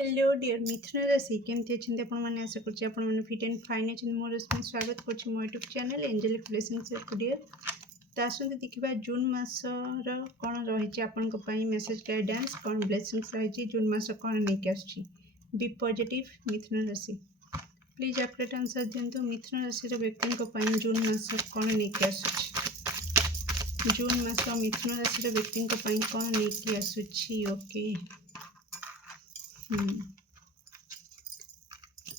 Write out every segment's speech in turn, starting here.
Hello dear मिथुन राशि केमती अच्छे आपण मैंने आशा करछि आपण मैंने फिट एंड फाइन अच्छे मोर स्वागत करछि मो YouTube channel Angelic Blessings dear. तो आसते देखा जून मासर कौन रही आपण मेसेज गाइडेंस कौन ब्लेसिंग्स रही जून मास कौन नहीं आसुछि। बी पॉजिटिव मिथुन राशि प्लीज एक्यूरेट आंसर दिंतु। मिथुन राशि व्यक्ति जून मास कौन नहीं आसुछि। जून मास मिथुन राशि व्यक्ति कौन नहीं आसुछि। ओके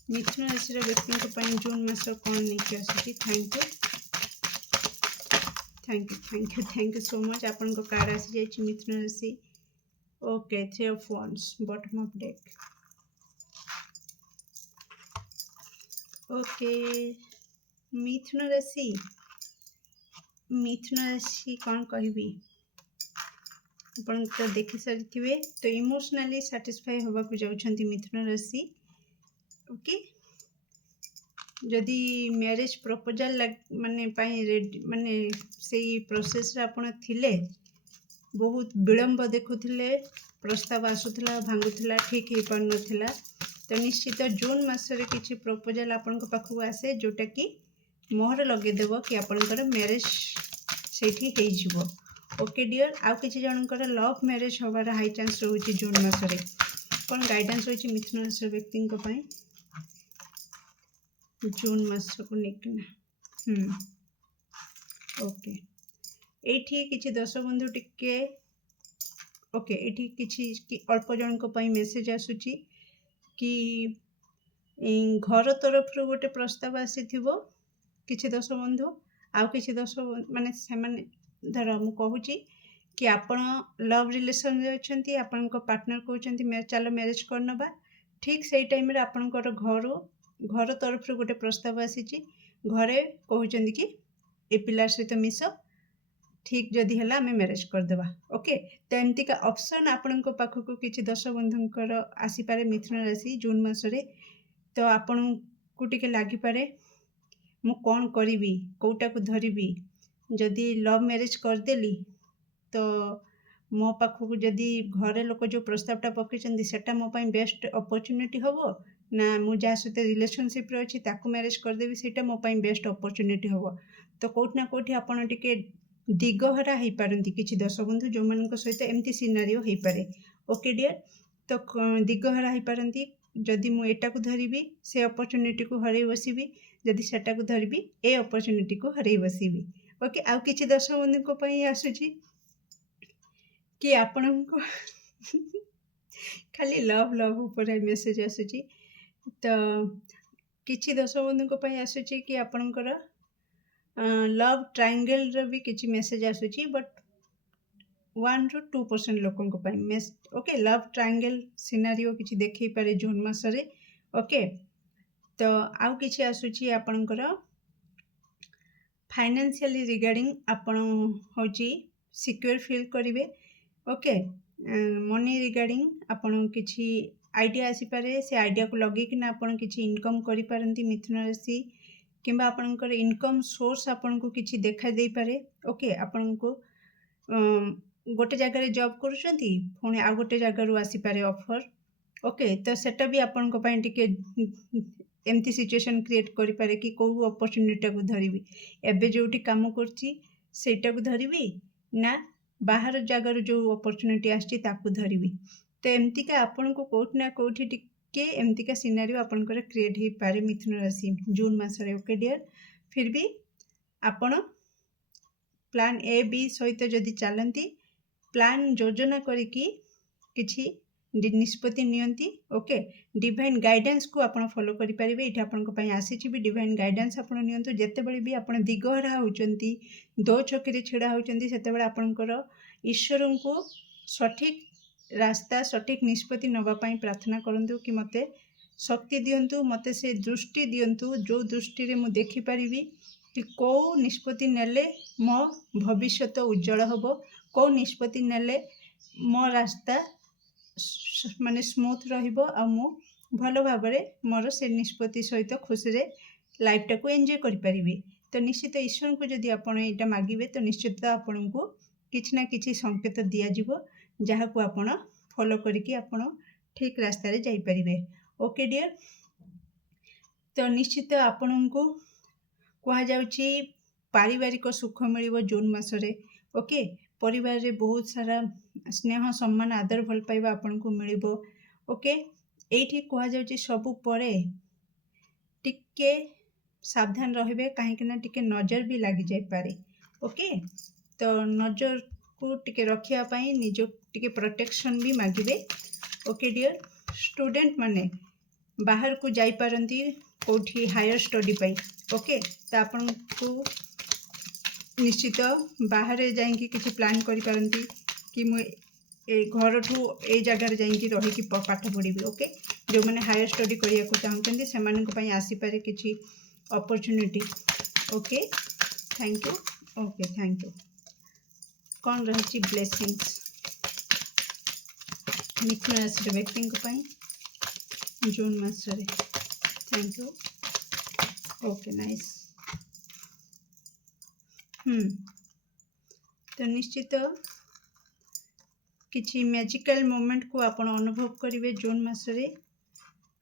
मिथुन राशि व्यक्ति जून मास कौन नहीं आसुछि। Thank you so much. आपण को कार्ड आसी जाइए मिथुन राशि। Okay 3 of wands bottom of deck. Okay मिथुन राशि कौन कहबी अपन तो देखि सारी तो इमोशनली सैटिस्फाई होगा जाउछंती मिथुन राशि। ओके जदि मैरिज प्रपोजल माने माने से प्रोसेस रे आपण थिले बहुत विलंब देखुले प्रस्ताव आसुला भांगुला ठीक हो पार नाला तो निश्चित जून मासरे किसी प्रपोजल आपण पाखक आसे जोटा कि मोहर लगेदेव कि आपणकर मैरिज से ओके डियर। आउ किसी जनकर लव मैरिज होबार हाई चांस रोचे जून मासरे कौन गाइडेंस होची मिथुन राशि व्यक्ति जून मास को लेकिन ओके ये किसी दर्शक बंधु टिके ओके ये किसी अल्प जन मेसेज आसूची कि घर तरफ गोटे प्रस्ताव आसी किसी दर्शक बंधु आउ किसी दर्शक माने से धर मु कहूची कि आपण लव रिलेशन रे अछंती आपण को पार्टनर कहउछंती चलो मैरिज करनबा ठीक से टाइम रे आपणकर घर तरफ गोटे प्रस्ताव आसी घरे कहउछंती कि ए पिला सहित मिस ठीक जदि है आम मैरिज करदेवा। ओके तो एमती का ऑप्शन आपण पाखक किसी दर्शक बंधुंकर आसीपारे मिथुन राशि जून मासरे तो आपण को टिके लागिपारे मु कौन करी कौटा को धरबी जदि लव मैरिज करदेली तो मो पाखक जदि घरे लोक जो प्रस्तावटा पकईचंदी सेटा मो पाई बेस्ट अपॉर्चुनिटी होबो ना मु जा सहित रिलेशनशिप रे अछि ताकू मैरिज करदेवी सेटा मो पाई बेस्ट अपॉर्चुनिटी होबो। तो कोठ ना कोठी आपण टिके दिगहरा हो पारती किसी दर्शक बंधु जो मान सहित एमती सिनारियो हो पारे। ओके डियर तो दिगहरा हो पारती जदि मुझा को धरबी से अपॉर्चुनिटी को हरई बसबी जदि सेटा को धरबी ए अपॉर्चुनिटी को हरई बसबी। ओके आउ किसी दर्शक बंधु आसूची कि आपण खाली लव लव ऊपर मेसेज आसूची तो किसी दर्शक बंधु आसूची कि आपणकर लव ट्रायंगल रो भी किसी मेसेज आसूची बट 1 ରୁ 2% लोकों ओके लव ट्रायंगल सिनारियो किसी देखई पारे जून मासरे। ओके तो आउ किसी आसूची आपणकर फाइनेंशियली रिगार्डिंग आपण होची सिक्योर फील करिवे। ओके मनी रिगार्डिंग आपण किसी आइडिया आसी पारे से आइडिया को लगे कि आपण किसी इनकम करि पारंती मिथुन राशि किंबा आपणकर इनकम सोर्स आपण को किसी देखा दे पारे। ओके आपण को गोटे जगार जॉब करुछंती पुणी आ गोटे जगार आसी पारे ऑफर। ओके तो सेटा भी आपण को पाई टिके एमती सिचुएशन क्रिएट करि पारे कि को अपॉर्चुनिटी को धरबी एबे जोटी काम करची सेटा को धरबी ना बाहर जगार जो अपॉर्चुनिटी आछी ताकू धरबी। तो एमती का आपण को कोठ ना कोठी टिके एमती का सिनारियो आपणकर क्रिएट हो पारे मिथुन राशि जून मासरे। ओके डियर फिर भी आपण प्लान ए बी सहित जदि चलती प्लान योजना करिकी किछि निष्पत्ति नियंती। ओके डिवाइन गाइडेंस को आपण फॉलो करि परिबे इठा आपण को पई आसीछि भी डिवाइन गाइडेंस आपण नियंतु जेते बळे भी आपण दिगहरा होचंती दो चकरी छिड़ा होचंती सेते बळे आपणकर ईश्वर को सठिक रास्ता सठिक निष्पत्ति नबा पई प्रार्थना करंतु कि मते शक्ति दियंतु मते से दृष्टि दियंतु जो दृष्टि रे मु देखि परिबी कि कौ निष्पत्ति नेले मो भविष्यत उज्जवल होबो कौ निष्पत्ति नेले मो रास्ता माने स्मूथ रहिबो आ मु भलो भाबरे मोर से निष्पत्ति सहित खुशी रे लाइफ को एंजॉय करि परिबी। तो निश्चित ईश्वर को जदि आपण एटा मागिबे तो निश्चित आपण को किछि ना किछि संकेत दिया जिवो जहा को आपण फॉलो करिकी आपण ठीक रास्तार जाइपारे। ओके डियर, तो निश्चित आपण को कहुच्छी पारिवारिक सुख मिल जून मसरे। ओके, परिवार रे बहुत सारा स्नेह सम्मान आदर भल पाइबा आपण को मिल। ओके, ये कहुच्छी सबू परे टिके सावधान रहिबे कहीं टिके नजर भी लगी जाई पारे। ओके, तो नजर को टिके रखिया पाई निज टिके प्रोटेक्शन भी मागिबे। ओके डियर, स्टूडेंट माने बाहर को जाई पारंती कोठी हायर स्टडी पाई। ओके, तो आपन को निश्चित बाहर जाइए किसी प्लान करि पारंती कि मु घर ठू ए जगार जाइए रही पाठ पढ़ी। ओके, जो मैंने हायर स्टडी करने को चाहते से आसीपारे किसी opportunity. Okay, thank you. Okay, thank you. कौन रही ब्लेसिंग्स मिथुन राशि व्यक्ति जून मासरे। Thank you. Okay, nice. तो निश्चित किसी मैजिकल मोमेंट को आपण अनुभव करेंगे जून मसरे।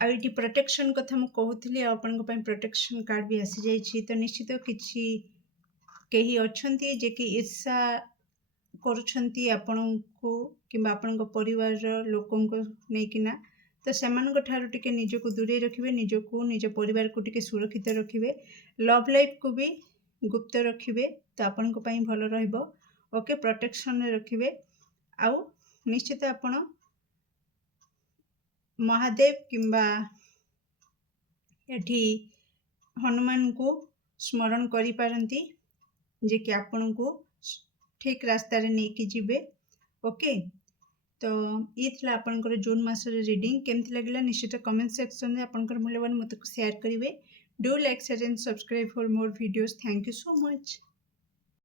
आईटी प्रोटेक्शन कथा मु कहूली, आपण प्रोटेक्शन कार्ड भी आसी जाइए। तो निश्चित किसी कहीं अच्छा जे कि ईर्षा करुछंती आपण को किंबा आपण परिवार लोकों को लेकिना, तो सेमानक ठारू टिके निजको दूरे रखिबे, निजको निज परिवार को टिके सुरक्षित रखिबे, लव लाइफ को भी गुप्त रखिबे। तो आपण को पई भलो रहइबो। ओके, प्रोटेक्शन रे रखिबे। आउ निश्चित आपण महादेव किंबा एठी हनुमान को स्मरण करि पारंती जे कि आपण को ठीक रास्ता रे नेकी जिबे। ओके, तो ये थला आपनकर जून मासर रीडिंग केमती लगला निश्चित कमेंट सेक्शन में आपनकर मूल्यवान मत को शेयर करिवे। Do like share and subscribe for more videos. Thank you so much.